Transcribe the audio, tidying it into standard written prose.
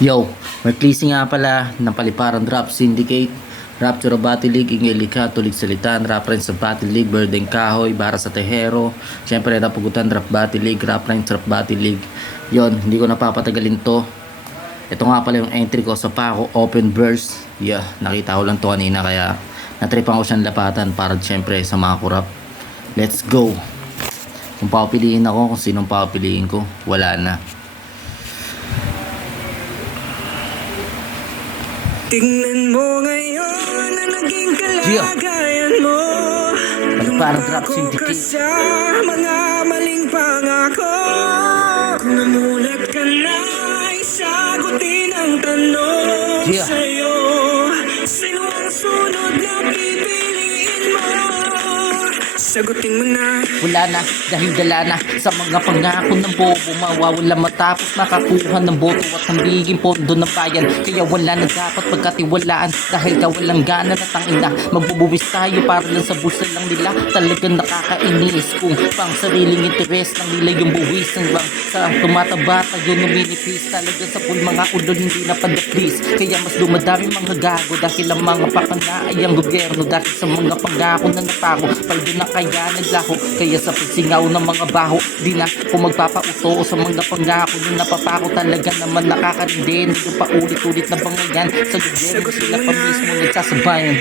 Yo, Marklisi nga pala ng Paliparan Rap Syndicate, Rapture Battle League, Ingeli Catholic Salitan, Rap Friends sa Battle League, Berdeng Kahoy, Bara sa Tejero, syempre Rapugutan Rap Battle League, Rap Friends Rap Battle League. Yon, hindi ko napapatagalin to. Ito nga pala yung entry ko sa Paco Open Burst. Yeah, nakita ko lang to kanina kaya natripan ko siyang lapatan para syempre sa mga kurap. Let's go! Kung papiliin ako, kung sinong papiliin ko, wala na. Tingnan mo ngayon na naging kalagayan mo. Paliparan Rap Lumako ka Syndicate. sa mga maling pangako. Kung namulat ka na, isagutin ang tanong sa'yo. Sino ang sunod na pipiliin mo? Sagutin mo na. Wala na, dahil dala na sa mga pangako ng bobo. Mawawala matapos makakuha ng boto at hambigin pondo ng bayan. Kaya wala na dapat pagkatiwalaan dahil kawalang gana na tangina. Magbubuwis tayo para lang sa bulsa lang nila. Talagang nakakainis kung pang sariling interes lang nila yung buwis. Hanggang sa tumataba tayo numinipis. Talagang sa pool mga ulo hindi na padaplis. Kaya mas dumadami mga gago dahil ang mga pakana ay ang gobyerno. Dahil sa mga pangako na napako, paldo na kaya naglaho. Kaya sa pagsingaw ng mga baho, di na kung magpapauto sa mga pangako yung napapako. Talaga naman nakakarindi. Yung paulit-ulit na bangayan sa gobyerno sila pa mismo nagsasabayan.